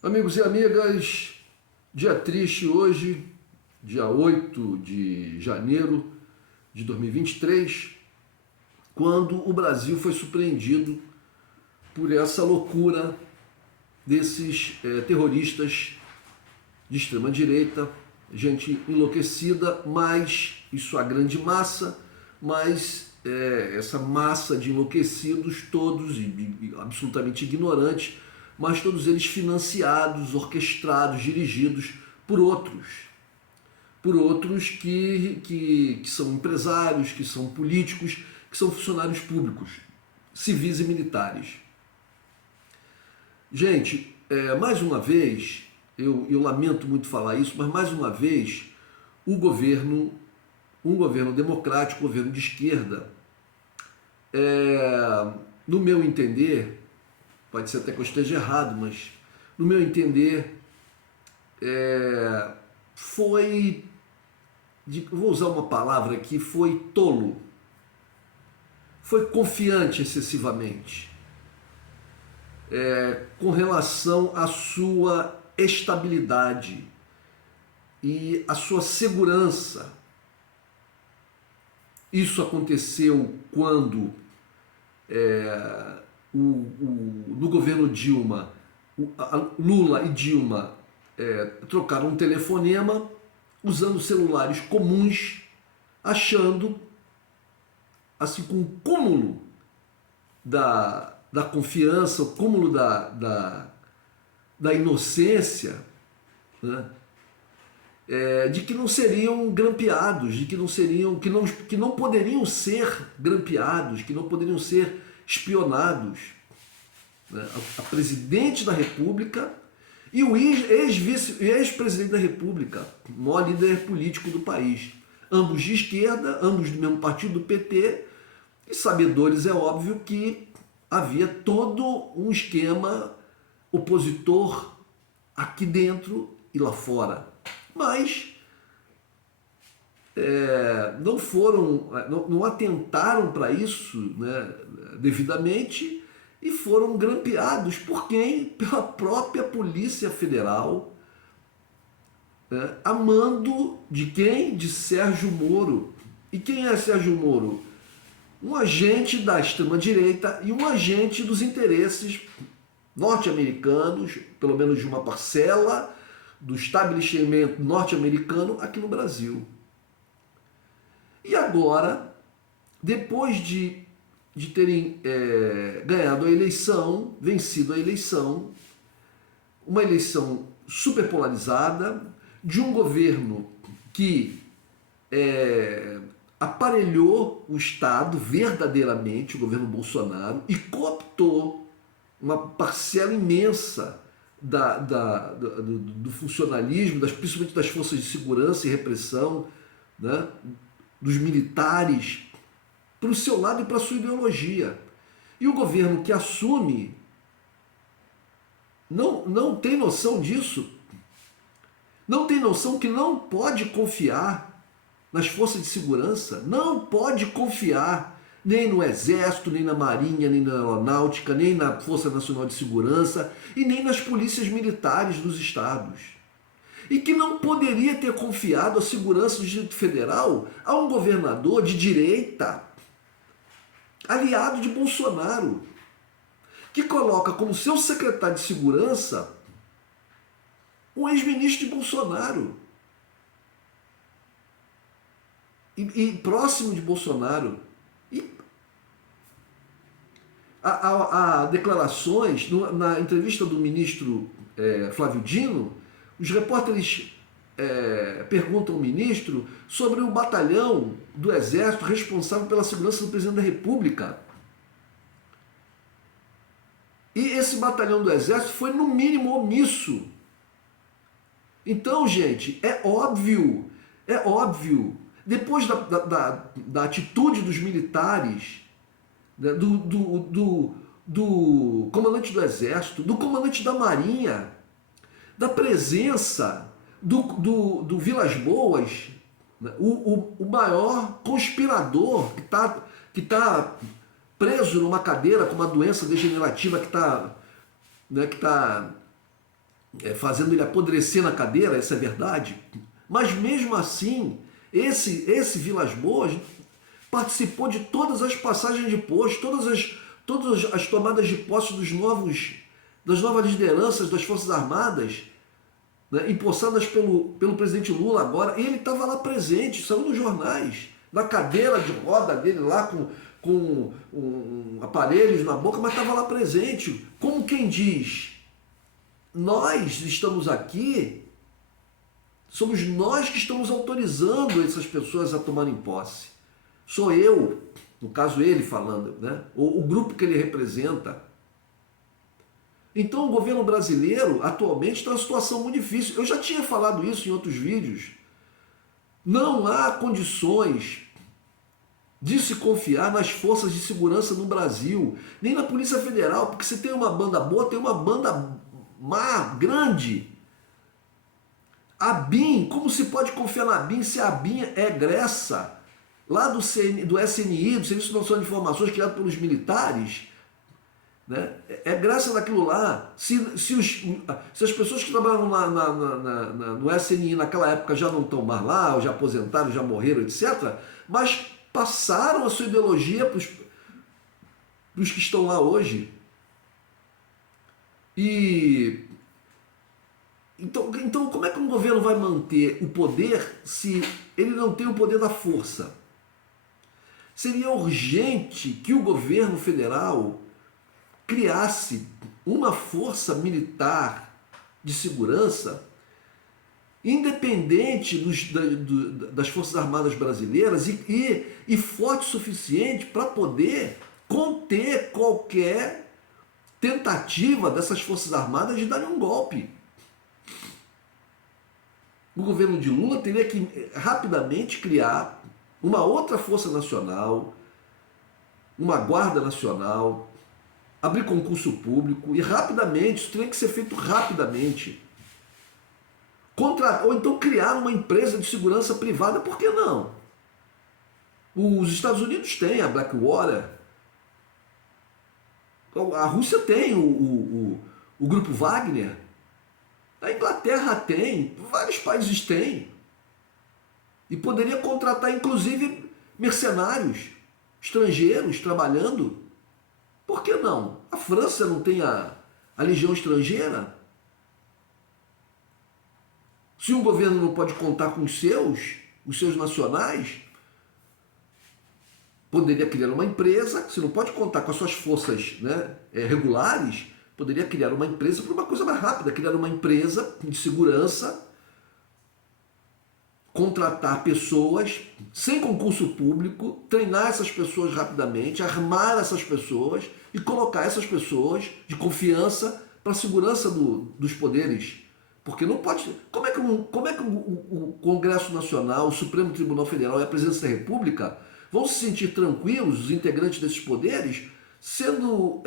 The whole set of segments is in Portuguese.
Amigos e amigas, dia triste hoje, dia 8 de janeiro de 2023, quando o Brasil foi surpreendido por essa loucura desses terroristas de extrema direita, gente enlouquecida, mas em sua grande massa, mas essa massa de enlouquecidos, todos e absolutamente ignorantes, mas todos eles financiados, orquestrados, dirigidos por outros que são empresários, que são políticos, que são funcionários públicos, civis e militares. Gente, mais uma vez, eu lamento muito falar isso, mas mais uma vez, o governo, um governo democrático, um governo de esquerda, no meu entender, pode ser até que eu esteja errado, mas no meu entender, foi, vou usar uma palavra aqui, foi tolo, foi confiante excessivamente, com relação à sua estabilidade e à sua segurança. Isso aconteceu quando no governo Dilma, Lula e Dilma trocaram um telefonema usando celulares comuns, achando, assim, com o cúmulo da confiança, o cúmulo da inocência, né? De que não seriam grampeados, de que não seriam, que não poderiam ser grampeados, que não poderiam ser espionados, né? A presidente da República e o ex-presidente da República, o maior líder político do país, ambos de esquerda, ambos do mesmo partido, do PT, e sabedores, é óbvio, que havia todo um esquema opositor aqui dentro e lá fora. Mas não atentaram para isso, né, devidamente, e foram grampeados por quem? Pela própria Polícia Federal, né, a mando de quem? De Sérgio Moro. E quem é Sérgio Moro? Um agente da extrema-direita e um agente dos interesses norte-americanos, pelo menos de uma parcela do estabelecimento norte-americano aqui no Brasil. E agora, depois de terem ganhado a eleição, vencido a eleição, uma eleição super polarizada, de um governo que aparelhou o Estado verdadeiramente, o governo Bolsonaro, e cooptou uma parcela imensa do funcionalismo, principalmente das forças de segurança e repressão, né, dos militares, para o seu lado e para a sua ideologia. E o governo que assume não tem noção disso, não tem noção que não pode confiar nas forças de segurança, não pode confiar nem no Exército, nem na Marinha, nem na Aeronáutica, nem na Força Nacional de Segurança e nem nas polícias militares dos estados. E que não poderia ter confiado a segurança do Distrito Federal a um governador de direita, aliado de Bolsonaro, que coloca como seu secretário de segurança um ex-ministro de Bolsonaro e próximo de Bolsonaro. E há declarações, na entrevista do ministro Flávio Dino, os repórteres perguntam ao ministro sobre o batalhão do Exército responsável pela segurança do presidente da República. E esse batalhão do Exército foi, no mínimo, omisso. Então, gente, é óbvio, depois da atitude dos militares, né, do comandante do Exército, do comandante da Marinha, da presença do Vilas Boas, né, o maior conspirador que tá preso numa cadeira com uma doença degenerativa que está fazendo ele apodrecer na cadeira, essa é verdade. Mas mesmo assim, esse Vilas Boas participou de todas as passagens de posto, todas as tomadas de posse das novas lideranças das Forças Armadas, né, empossadas pelo presidente Lula agora. E ele estava lá presente, saiu nos jornais, na cadeira de roda dele lá com aparelhos na boca, mas estava lá presente. Como quem diz, nós estamos aqui, somos nós que estamos autorizando essas pessoas a tomarem posse. Sou eu, no caso ele falando, né? O grupo que ele representa. Então o governo brasileiro atualmente está numa situação muito difícil. Eu já tinha falado isso em outros vídeos. Não há condições de se confiar nas forças de segurança no Brasil, nem na Polícia Federal, porque se tem uma banda boa, tem uma banda má, grande. A BIM, como se pode confiar na BIM se a BIM é egressa lá do SNI, do Serviço Nacional de Informações, criado pelos militares, né? É graça daquilo lá. Se as pessoas que trabalhavam no SNI naquela época já não estão mais lá, ou já aposentaram, já morreram, etc., mas passaram a sua ideologia para os que estão lá hoje. Então, como é que um governo vai manter o poder se ele não tem o poder da força? Seria urgente que o governo federal criasse uma força militar de segurança independente das Forças Armadas brasileiras e forte o suficiente para poder conter qualquer tentativa dessas Forças Armadas de darem um golpe. O governo de Lula teria que rapidamente criar uma outra força nacional, uma guarda nacional, abrir concurso público e rapidamente, isso teria que ser feito rapidamente. Ou então criar uma empresa de segurança privada, por que não? Os Estados Unidos têm a Blackwater, a Rússia tem o grupo Wagner, a Inglaterra tem, vários países têm. E poderia contratar, inclusive, mercenários estrangeiros trabalhando. Por que não? A França não tem a legião estrangeira? Se um governo não pode contar com os seus nacionais, poderia criar uma empresa. Se não pode contar com as suas forças, né, regulares, poderia criar uma empresa por uma coisa mais rápida, criar uma empresa de segurança, contratar pessoas sem concurso público, treinar essas pessoas rapidamente, armar essas pessoas e colocar essas pessoas de confiança para a segurança dos poderes. Porque não pode... Como é que o Congresso Nacional, o Supremo Tribunal Federal e a Presidência da República vão se sentir tranquilos, os integrantes desses poderes, sendo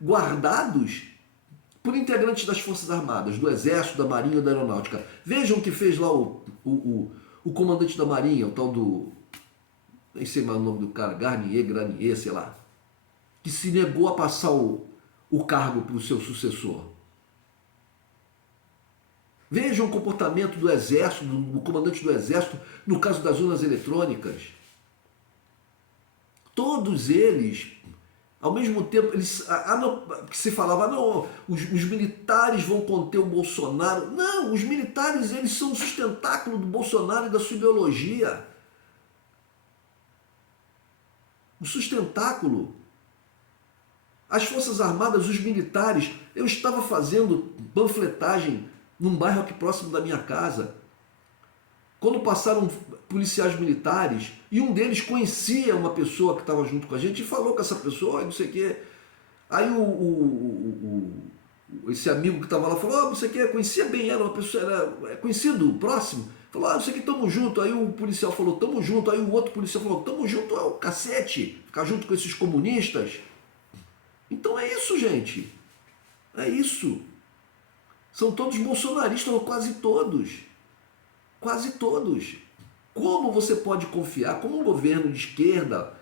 guardados por integrantes das Forças Armadas, do Exército, da Marinha ou da Aeronáutica? Vejam o que fez lá o comandante da Marinha, o tal do... nem sei mais o nome do cara, Granier, sei lá, que se negou a passar o cargo para o seu sucessor. Vejam o comportamento do Exército, do comandante do Exército, no caso das urnas eletrônicas. Todos eles, ao mesmo tempo, que se falava, não, os militares vão conter o Bolsonaro. Não, os militares, eles são o sustentáculo do Bolsonaro e da sua ideologia. O sustentáculo. As Forças Armadas, os militares. Eu estava fazendo panfletagem num bairro aqui próximo da minha casa, quando passaram policiais militares, e um deles conhecia uma pessoa que estava junto com a gente e falou com essa pessoa, não sei o quê. Aí esse amigo que estava lá falou, não sei o quê, conhecia bem, era uma pessoa, era conhecido, próximo, falou, não sei o que, tamo junto. Aí o policial falou, tamo junto. Aí o outro policial falou, tamo junto, é o cacete, ficar junto com esses comunistas. Então é isso, gente, é isso. São todos bolsonaristas, ou quase todos. Quase todos. Como você pode confiar, como um governo de esquerda,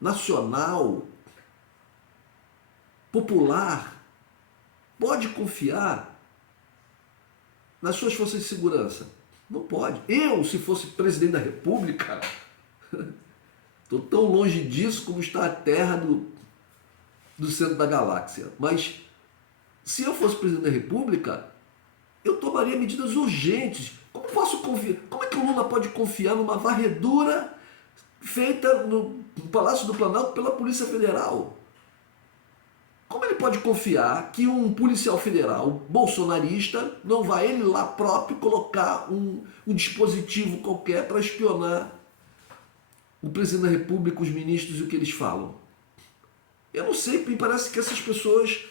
nacional, popular, pode confiar nas suas forças de segurança? Não pode. Eu, se fosse presidente da República, estou tão longe disso como está a Terra do centro da galáxia. Mas se eu fosse presidente da República, eu tomaria medidas urgentes. Como posso confiar? Como é que o Lula pode confiar numa varredura feita no Palácio do Planalto pela Polícia Federal? Como ele pode confiar que um policial federal bolsonarista não vai ele lá próprio colocar um dispositivo qualquer para espionar o presidente da República, os ministros e o que eles falam? Eu não sei, me parece que essas pessoas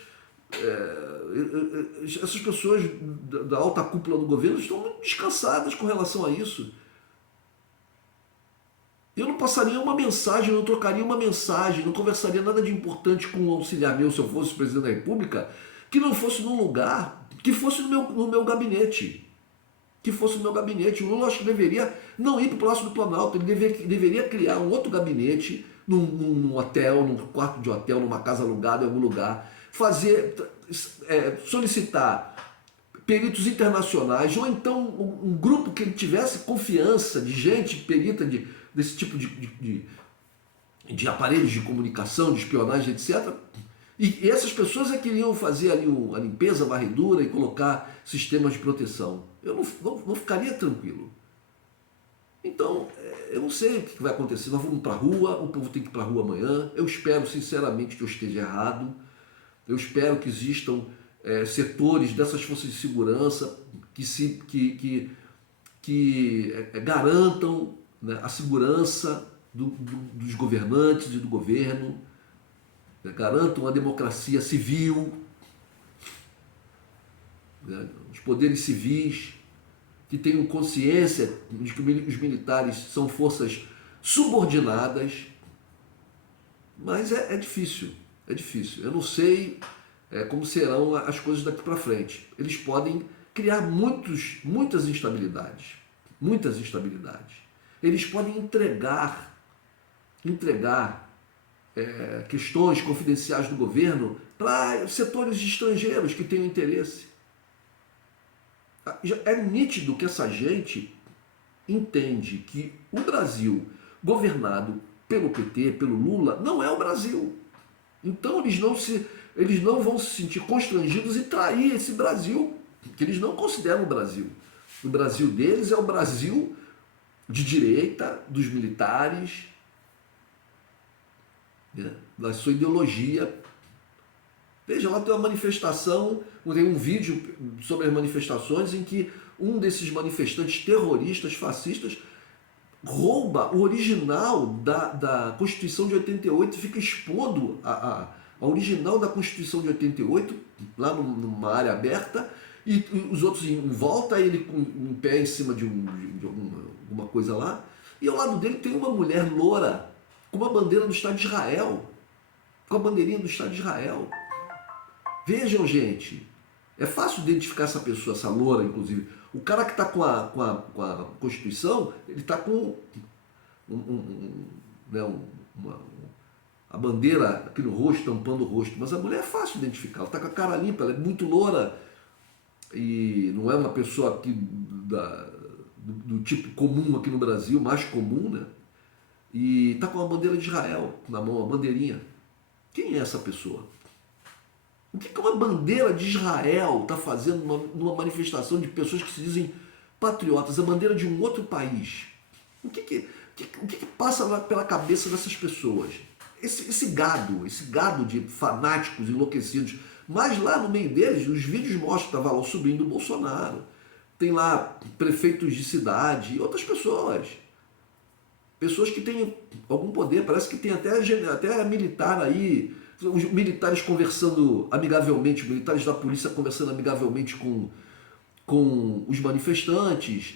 da alta cúpula do governo estão muito descansadas com relação a isso. Eu não passaria uma mensagem, não trocaria uma mensagem, não conversaria nada de importante com um auxiliar meu se eu fosse presidente da República, que não fosse num lugar, que fosse no meu gabinete. Que fosse no meu gabinete. O Lula acho que deveria não ir para o Palácio do Planalto, ele deveria criar um outro gabinete, num hotel, num quarto de hotel, numa casa alugada em algum lugar, solicitar peritos internacionais, ou então um grupo que ele tivesse confiança de gente perita desse tipo de aparelhos de comunicação, de espionagem, etc. E essas pessoas é que iriam fazer ali a limpeza, a varredura e colocar sistemas de proteção. Eu não ficaria tranquilo. Então, eu não sei o que vai acontecer. Nós vamos para a rua, o povo tem que ir para a rua amanhã. Eu espero, sinceramente, que eu esteja errado. Eu espero que existam setores dessas forças de segurança que garantam, né, a segurança dos governantes e do governo, né, garantam a democracia civil, né, os poderes civis, que tenham consciência de que os militares são forças subordinadas, mas é difícil, é difícil. Eu não sei como serão as coisas daqui para frente. Eles podem criar muitas instabilidades, muitas instabilidades. Eles podem entregar questões confidenciais do governo para setores estrangeiros que tenham interesse. É nítido que essa gente entende que o Brasil governado pelo PT, pelo Lula, não é o Brasil. Então eles não vão se sentir constrangidos e trair esse Brasil, que eles não consideram o Brasil. O Brasil deles é o Brasil de direita, dos militares, né, da sua ideologia. Veja, lá tem uma manifestação, tem um vídeo sobre as manifestações em que um desses manifestantes terroristas, fascistas, rouba o original da Constituição de 88 e fica expondo a original da Constituição de 88, lá numa área aberta, e os outros em volta, ele em pé em cima de alguma coisa lá, e ao lado dele tem uma mulher loura com uma bandeira do Estado de Israel, com a bandeirinha do Estado de Israel. Vejam, gente, é fácil identificar essa pessoa, essa loura, inclusive. O cara que está com a Constituição, ele está com a bandeira aqui no rosto, tampando o rosto. Mas a mulher é fácil de identificar, ela está com a cara limpa, ela é muito loura e não é uma pessoa aqui do tipo comum aqui no Brasil, mais comum, né? E está com a bandeira de Israel na mão, a bandeirinha. Quem é essa pessoa? O que uma bandeira de Israel está fazendo numa manifestação de pessoas que se dizem patriotas, a bandeira de um outro país? O que passa pela cabeça dessas pessoas? Esse gado de fanáticos enlouquecidos. Mas lá no meio deles, os vídeos mostram que estava lá o sobrinho do Bolsonaro. Tem lá prefeitos de cidade e outras pessoas. Pessoas que têm algum poder, parece que tem até militar aí, os militares conversando amigavelmente, os militares da polícia conversando amigavelmente com os manifestantes,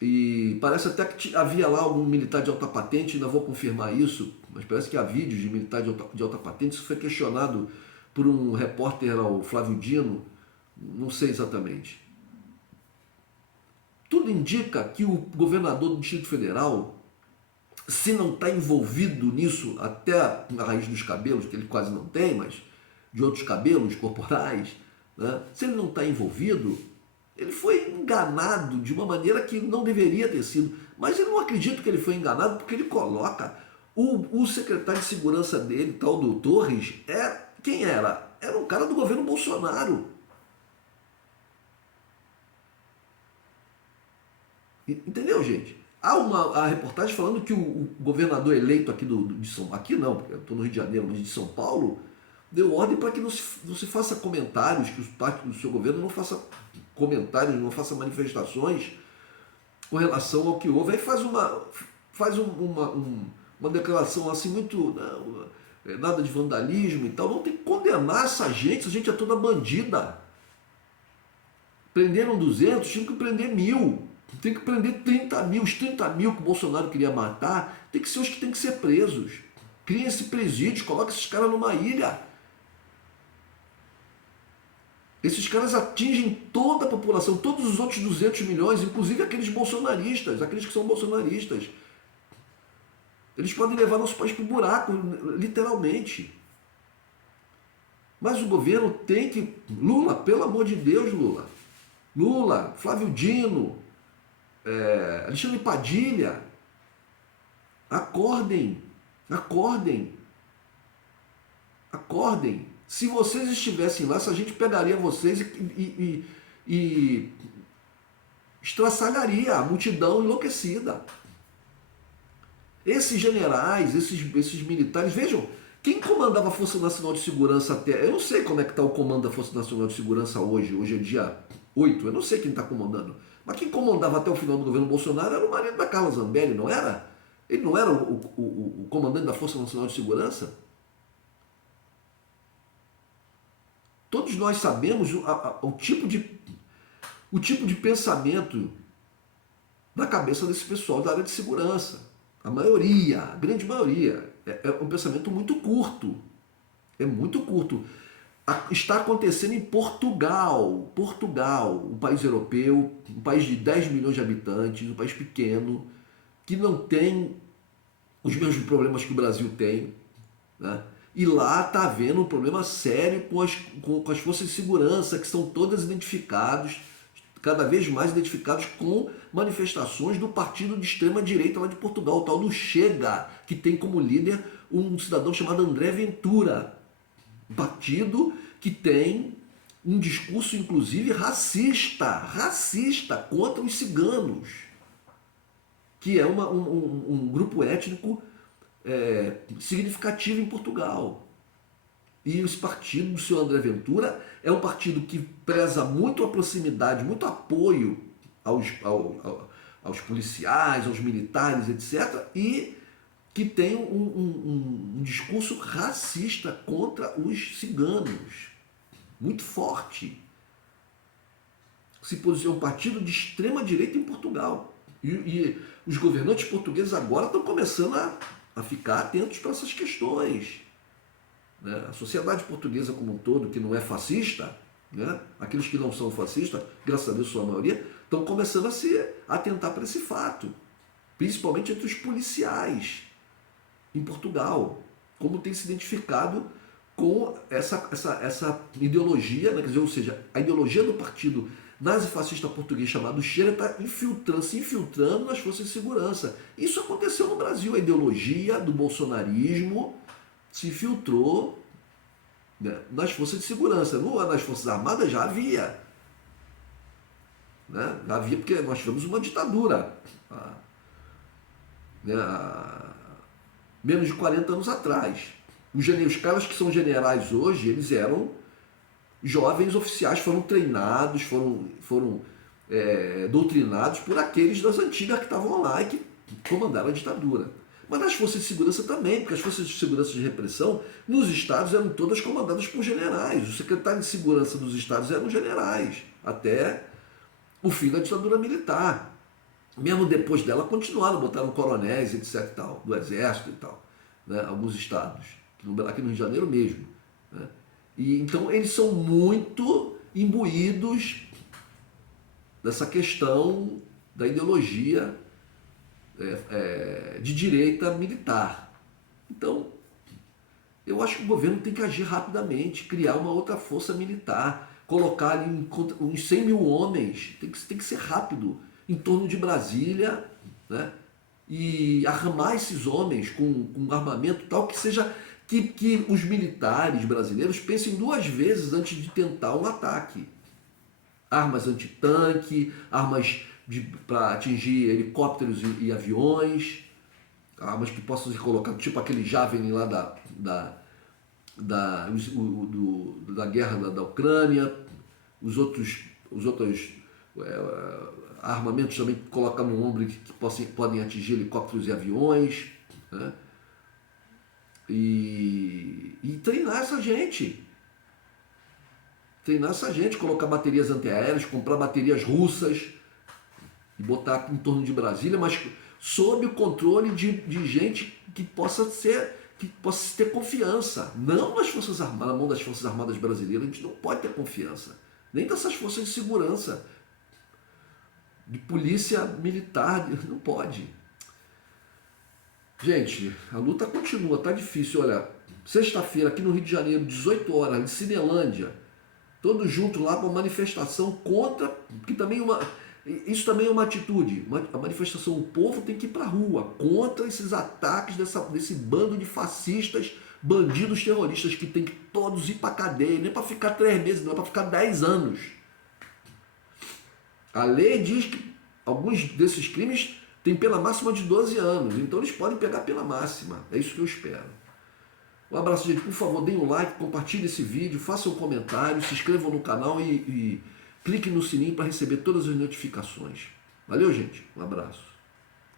e parece até que havia lá algum militar de alta patente, ainda vou confirmar isso, mas parece que há vídeos de militar de alta patente. Isso foi questionado por um repórter ao Flávio Dino, não sei exatamente. Tudo indica que o governador do Distrito Federal, se não está envolvido nisso até a raiz dos cabelos, que ele quase não tem, mas de outros cabelos corporais, né? Se ele não está envolvido, Ele foi enganado de uma maneira que não deveria ter sido. Mas eu não acredito que ele foi enganado porque ele coloca o secretário de segurança dele, tal do Torres, quem era? Era um cara do governo Bolsonaro. Entendeu, gente? Há a reportagem falando que o governador eleito aqui de São Paulo, aqui não, porque eu estou no Rio de Janeiro, mas de São Paulo, deu ordem para que não se faça comentários, que o parte do seu governo não faça comentários, não faça manifestações com relação ao que houve. Aí uma declaração assim muito, não, nada de vandalismo e tal. Não tem que condenar essa gente é toda bandida. Prenderam 200, tinham que prender 1.000. Tem que prender 30 mil. Os 30 mil que o Bolsonaro queria matar, tem que ser os que tem que ser presos. Cria esse presídio, coloca esses caras numa ilha. Esses caras atingem toda a população, todos os outros 200 milhões, inclusive aqueles bolsonaristas, aqueles que são bolsonaristas. Eles podem levar nosso país para o buraco, literalmente. Mas o governo tem que... Lula, pelo amor de Deus, Lula. Lula, Flávio Dino, Alexandre Padilha, acordem, acordem, acordem. Se vocês estivessem lá, essa gente pegaria vocês e estraçalharia a multidão enlouquecida. Esses generais, esses militares, vejam, quem comandava a Força Nacional de Segurança até... Eu não sei como é que está o comando da Força Nacional de Segurança hoje é dia 8, eu não sei quem está comandando. Mas quem comandava até o final do governo Bolsonaro era o marido da Carla Zambelli, não era? Ele não era o comandante da Força Nacional de Segurança? Todos nós sabemos o tipo de pensamento da cabeça desse pessoal da área de segurança. A maioria, a grande maioria, é um pensamento muito curto. É muito curto. Está acontecendo em Portugal. Portugal, um país europeu, um país de 10 milhões de habitantes, um país pequeno, que não tem os mesmos problemas que o Brasil tem, né? E lá está havendo um problema sério com as forças de segurança, que são todas identificadas, cada vez mais identificados com manifestações do partido de extrema-direita lá de Portugal, o tal do Chega, que tem como líder um cidadão chamado André Ventura. Um partido que tem um discurso, inclusive, racista contra os ciganos, que é um grupo étnico significativo em Portugal. E esse partido do senhor André Ventura é um partido que preza muito a proximidade, muito apoio aos policiais, aos militares, etc. E que tem um discurso racista contra os ciganos, muito forte. Se posiciona um partido de extrema direita em Portugal. E os governantes portugueses agora estão começando a ficar atentos para essas questões. Né? A sociedade portuguesa como um todo, que não é fascista, né? Aqueles que não são fascistas, graças a Deus sua maioria, estão começando a se atentar para esse fato. Principalmente entre os policiais em Portugal, como tem se identificado com essa ideologia, né? Quer dizer, ou seja, a ideologia do partido nazifascista português chamado Chega está se infiltrando nas forças de segurança. Isso aconteceu no Brasil, a ideologia do bolsonarismo se infiltrou, né, nas forças de segurança. Nas Forças Armadas já havia. Né? Já havia porque nós tivemos uma ditadura. Menos de 40 anos atrás. Os caras que são generais hoje, eles eram jovens oficiais, foram treinados, foram doutrinados por aqueles das antigas que estavam lá e que comandaram a ditadura. Mas nas forças de segurança também, porque as forças de segurança de repressão nos estados eram todas comandadas por generais. O secretário de segurança dos estados eram generais, até o fim da ditadura militar. Mesmo depois dela continuaram, botaram coronéis, etc. e tal, do exército e tal, né? Alguns estados, aqui no Rio de Janeiro mesmo. Né? E então eles são muito imbuídos dessa questão da ideologia de direita militar. Então, eu acho que o governo tem que agir rapidamente, criar uma outra força militar, colocar ali uns 100 mil homens, tem que ser rápido, em torno de Brasília, né? E armar esses homens com armamento tal que seja que os militares brasileiros pensem duas vezes antes de tentar um ataque. Armas antitanque, armas para atingir helicópteros e aviões, armas que possam ser colocadas, tipo aquele Javelin lá da guerra da Ucrânia, os outros armamentos também que colocam no ombro que podem atingir helicópteros e aviões, né? E treinar essa gente. Treinar essa gente, colocar baterias antiaéreas, comprar baterias russas e botar em torno de Brasília, mas sob o controle de gente que possa ter confiança. Não nas Forças Armadas, na mão das Forças Armadas brasileiras, a gente não pode ter confiança. Nem dessas forças de segurança, de polícia militar, não pode. Gente, a luta continua, tá difícil. Olha, sexta-feira aqui no Rio de Janeiro, 18 horas, em Cinelândia, todos juntos lá para uma manifestação contra, que também isso também é uma atitude, a manifestação, o povo tem que ir para a rua, contra esses ataques desse bando de fascistas, bandidos terroristas que tem que todos ir para a cadeia, nem para ficar 3 meses, não é para ficar 10 anos. A lei diz que alguns desses crimes têm pena máxima de 12 anos, então eles podem pegar pena máxima, é isso que eu espero. Um abraço, gente, por favor, deem um like, compartilhem esse vídeo, façam um comentário, se inscrevam no canal e cliquem no sininho para receber todas as notificações. Valeu, gente, um abraço.